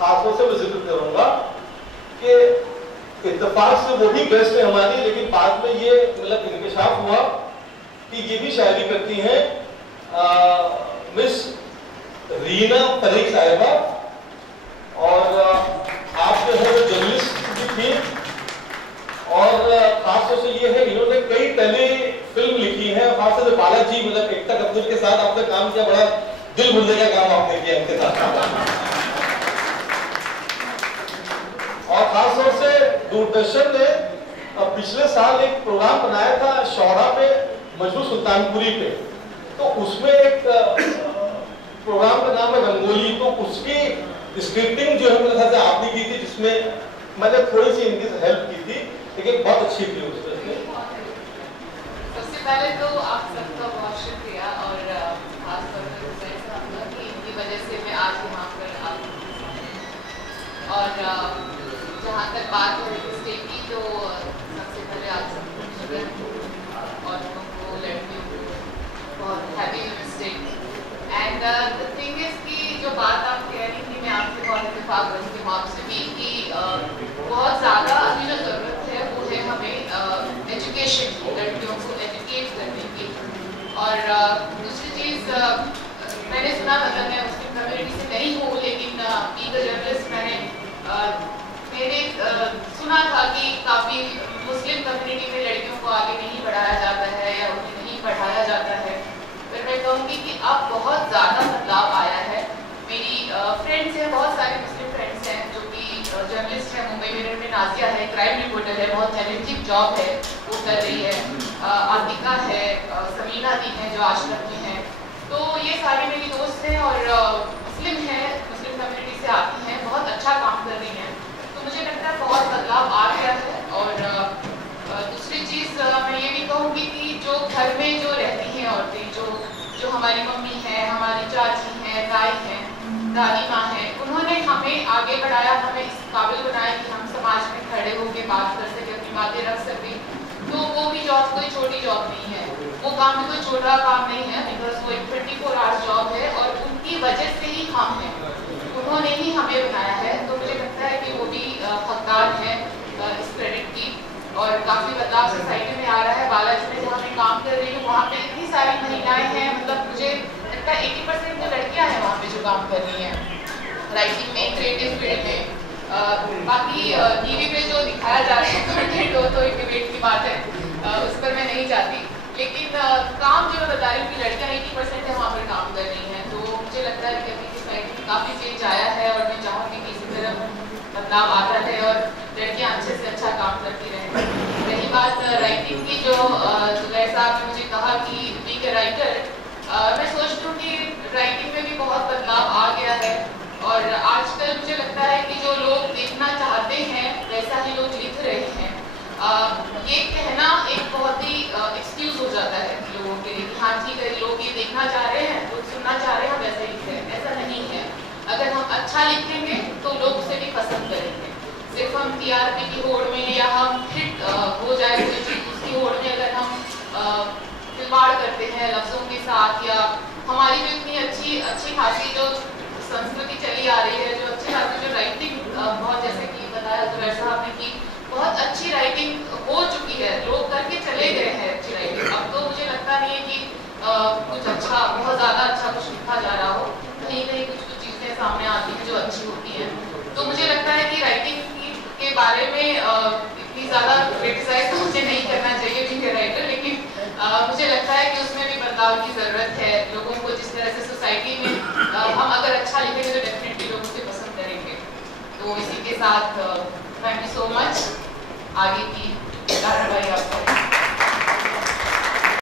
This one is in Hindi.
खासतौर से मैं जिक्र करूंगा कि इत्तेफाक से वो भी बेस्ट है हमारी, लेकिन बाद में ये मतलब इंकशाफ हुआ कि ये भी शायरी करती हैं मिस रीना फरीक साहिबा, और आप जो है वो जर्नलिस्ट भी थी, और खासतौर से ये है इन्होंने कई टेली फिल्म लिखी है, खासतौर से बालाजी मतलब एकता कपूर के साथ आपने काम किया, बड़ा दिल भुलने का काम आपने किया इनके साथ। और खासतौर से दूरदर्शन ने पिछले साल एक प्रोग्राम बनाया था शौरा पे, मजनू सुल्तानपुरी पे, तो उसमें एक प्रोग्राम का नाम है रंगोली, तो उसकी स्क्रिप्टिंग जो है मेरे ख्याल से आपने की थी, जिसमें मैंने थोड़ी सी इनकी हेल्प की थी, लेकिन बहुत अच्छी थी उसमें। सबसे पहले तो आप सबका बहुत शुक्रिया, और खासतौर पर इनकी वजह से मैं आज यहाँ पर और जहाँ तक बात है मिस्टेक की, तो सबसे पहले आप सबको और उनको लड़कियों को बहुत heavy mistake. And the thing is कि जो बात आप कह रही थी, मैं आपसे बहुत इत्तेफाक रखती हूँ आपसे भी कि बहुत ज़्यादा अभी जो ज़रूरत है वो है हमें एजुकेशन की, लड़कियों को एजुकेट करने की। और दूसरी चीज़ मैंने सुना, मतलब मैं मुस्लिम कम्युनिटी से नहीं हूँ, लेकिन बीइंग अ जर्नलिस्ट मैंने सुना था कि काफ़ी मुस्लिम कम्युनिटी में लड़कियों को आगे नहीं बढ़ाया जाता है या उन्हें नहीं पढ़ाया जाता है। पर मैं कहूँगी कि अब बहुत ज़्यादा बदलाव आया है। मेरी फ्रेंड्स हैं, बहुत सारे मुस्लिम फ्रेंड्स हैं जो कि जर्नलिस्ट हैं। मुंबई मिरर में नाजिया है, क्राइम रिपोर्टर है, बहुत चैलेंजिंग जॉब है वो कर रही है। आतिका है, समीना दी हैं जो आश्रम में हैं। तो ये सारी मेरी दोस्त हैं और मुस्लिम हैं, मुस्लिम कम्युनिटी से आती हैं, बहुत अच्छा काम कर रही हैं। तो मुझे लगता है बहुत बदलाव आ गया है। और दूसरी चीज़ मैं ये भी कहूँगी कि जो घर में जो रहती हैं औरतें, जो हमारी मम्मी हैं, हमारी चाची हैं, ताई हैं, दादी माँ हैं, उन्होंने हमें आगे बढ़ाया, हमें इस काबिल बनाया कि हम समाज में खड़े होकर बात कर सकें, अपनी बातें रख सकें। तो वो भी जॉब कोई छोटी जॉब नहीं है, वो काम भी कोई छोटा काम नहीं है, बिकॉज वो एक 24 आवर्स जॉब है और उनकी वजह से ही हम हैं, उन्होंने ही हमें बनाया है। तो मुझे लगता है कि वो भी हकदार है इस क्रेडिट की। और काफ़ी बदलाव सोसाइटी में आ रहा है। बालाजी में जहाँ मैं काम कर रही हूँ वहाँ पे इतनी सारी महिलाएं हैं, मतलब मुझे लगता है 80% जो लड़कियाँ हैं वहाँ पे जो काम कर रही हैं राइटिंग में, क्रिएटिव फील्ड में। बाकी टीवी पे जो दिखाया जा रहा है कंटेंट, वो तो एक डिबेट की बात है, उस पर मैं नहीं जाती। लेकिन काम जो मैं बता रही हूँ कि लड़कियाँ 80% है वहाँ पर काम कर रही हैं। तो मुझे लगता है कि अपनी सोसाइटी में काफ़ी चेंज आया है और मैं चाहूँगी कि इसी तरह बदलाव आता है और लड़कियाँ अच्छे से अच्छा काम करती रहें। रही बात राइटिंग की, जो जैसा आपने मुझे कहा कि बीइंग अ राइटर, मैं सोचती हूँ कि राइटिंग में भी बहुत बदलाव आ गया है। और आजकल मुझे लगता है कि जो लोग देखना चाहते हैं वैसा ही लोग लिख रहे हैं। ये कहना एक बहुत ही एक्सक्यूज हो जाता है लोगों के लिए कि हाँ ठीक है, लोग ये देखना चाह रहे हैं, लोग सुनना चाह रहे हैं, हम वैसे लिख रहे हैं। ऐसा नहीं है। अगर हम अच्छा लिखेंगे तो लोग उसे भी पसंद करेंगे। सिर्फ हम टीआरपी की होड़ में या हम हिट हो जाए कोई चीज़ उसकी होड़ में अगर हम खिलवाड़ करते हैं लफ्ज़ों के साथ, या हमारी जो इतनी अच्छी खासी जो संस्कृति चली आ रही है, जो अच्छी खासी जो राइटिंग बहुत, जैसे कि बताया जुबैर साहब ने कि बहुत अच्छी राइटिंग हो चुकी है, लोग करके चले गए हैं अच्छी राइटिंग। अब तो मुझे लगता नहीं है कि कुछ अच्छा, बहुत ज़्यादा अच्छा कुछ लिखा जा रहा हो। कहीं कहीं कुछ चीज़ें सामने आती हैं जो अच्छी होती हैं। तो मुझे लगता है कि राइटिंग के बारे में इतनी ज़्यादा क्रिटिसाइज तो मुझे नहीं करना चाहिए बीइंग अ राइटर, लेकिन मुझे लगता है कि उसमें भी बदलाव की ज़रूरत है। लोगों को जिस तरह से सोसाइटी में हम अगर अच्छा लिखेंगे तो डेफिनेटली लोग उसे पसंद करेंगे। तो इसी के साथ थैंक यू सो मच। आगे की कार्रवाई आपको